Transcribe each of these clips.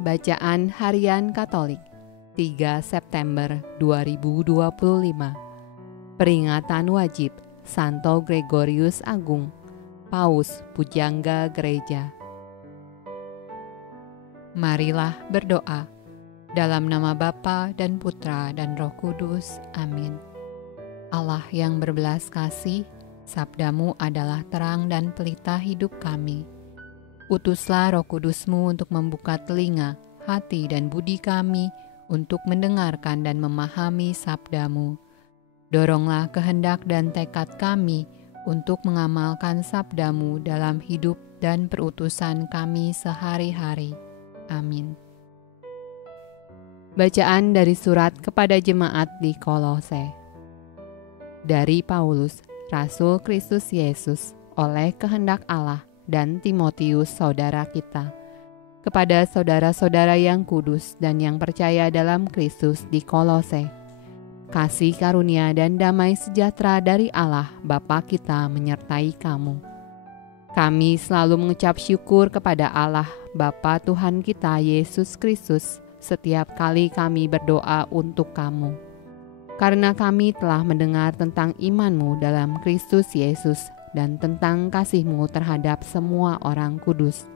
Bacaan Harian Katolik 3 September 2025. Peringatan wajib Santo Gregorius Agung, Paus Pujangga Gereja. Marilah berdoa. Dalam nama Bapa dan Putra dan Roh Kudus. Amin. Allah yang berbelas kasih, sabdamu adalah terang dan pelita hidup kami. Utuslah Roh Kudus-Mu untuk membuka telinga, hati dan budi kami untuk mendengarkan dan memahami sabda-Mu. Doronglah kehendak dan tekad kami untuk mengamalkan sabda-Mu dalam hidup dan perutusan kami sehari-hari. Amin. Bacaan dari surat kepada jemaat di Kolose. Dari Paulus, Rasul Kristus Yesus, oleh kehendak Allah, dan Timotius saudara kita, kepada saudara-saudara yang kudus dan yang percaya dalam Kristus di Kolose. Kasih karunia dan damai sejahtera dari Allah Bapa kita menyertai kamu. Kami selalu mengucap syukur kepada Allah Bapa Tuhan kita Yesus Kristus setiap kali kami berdoa untuk kamu, karena kami telah mendengar tentang iman-Mu dalam Kristus Yesus dan tentang kasih-Mu terhadap semua orang kudus,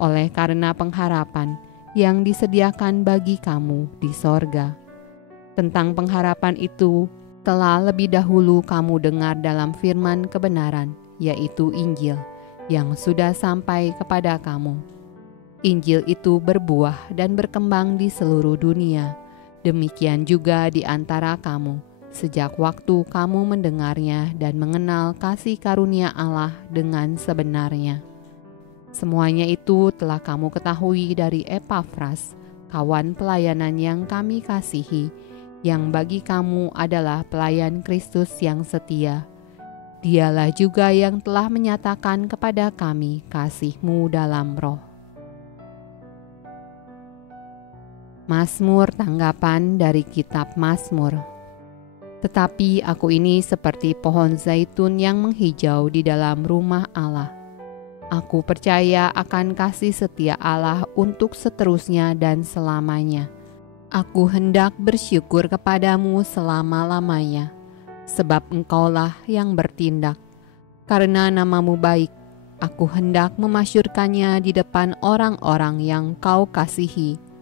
oleh karena pengharapan yang disediakan bagi kamu di sorga. Tentang pengharapan itu telah lebih dahulu kamu dengar dalam firman kebenaran, yaitu Injil, yang sudah sampai kepada kamu. Injil itu berbuah dan berkembang di seluruh dunia, demikian juga di antara kamu, sejak waktu kamu mendengarnya dan mengenal kasih karunia Allah dengan sebenarnya. Semuanya itu telah kamu ketahui dari Epafras, kawan pelayanan yang kami kasihi, yang bagi kamu adalah pelayan Kristus yang setia. Dialah juga yang telah menyatakan kepada kami kasih-Mu dalam roh. Mazmur tanggapan dari kitab Mazmur. Tetapi aku ini seperti pohon zaitun yang menghijau di dalam rumah Allah. Aku percaya akan kasih setia Allah untuk seterusnya dan selamanya. Aku hendak bersyukur kepadamu selama-lamanya, sebab Engkaulah yang bertindak. Karena nama-Mu baik, aku hendak memasyurkannya di depan orang-orang yang Kau kasihi.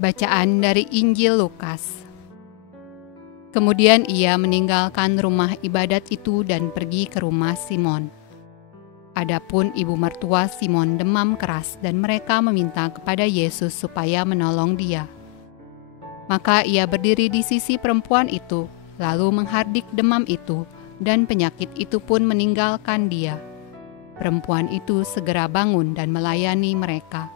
Bacaan dari Injil Lukas. Kemudian ia meninggalkan rumah ibadat itu dan pergi ke rumah Simon. Adapun ibu mertua Simon demam keras dan mereka meminta kepada Yesus supaya menolong dia. Maka ia berdiri di sisi perempuan itu, lalu menghardik demam itu, dan penyakit itu pun meninggalkan dia. Perempuan itu segera bangun dan melayani mereka.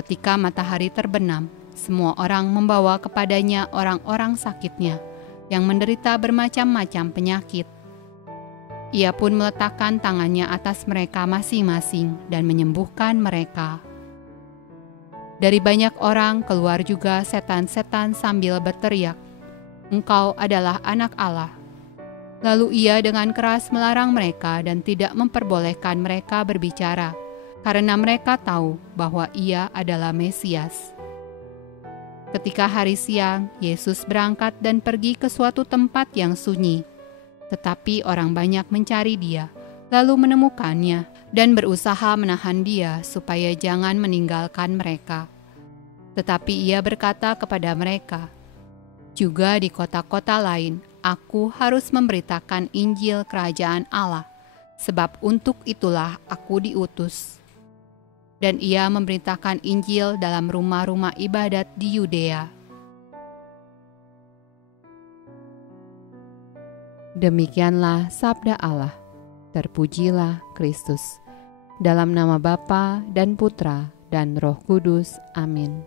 Ketika matahari terbenam, semua orang membawa kepadanya orang-orang sakitnya yang menderita bermacam-macam penyakit. Ia pun meletakkan tangannya atas mereka masing-masing dan menyembuhkan mereka. Dari banyak orang keluar juga setan-setan sambil berteriak, "Engkau adalah Anak Allah." Lalu ia dengan keras melarang mereka dan tidak memperbolehkan mereka berbicara, karena mereka tahu bahwa ia adalah Mesias. Ketika hari siang, Yesus berangkat dan pergi ke suatu tempat yang sunyi. Tetapi orang banyak mencari dia, lalu menemukannya dan berusaha menahan dia supaya jangan meninggalkan mereka. Tetapi ia berkata kepada mereka, "Juga di kota-kota lain, aku harus memberitakan Injil Kerajaan Allah, sebab untuk itulah aku diutus." Dan ia memberitakan Injil dalam rumah-rumah ibadat di Yudea. Demikianlah sabda Allah. Terpujilah Kristus. Dalam nama Bapa dan Putra dan Roh Kudus. Amin.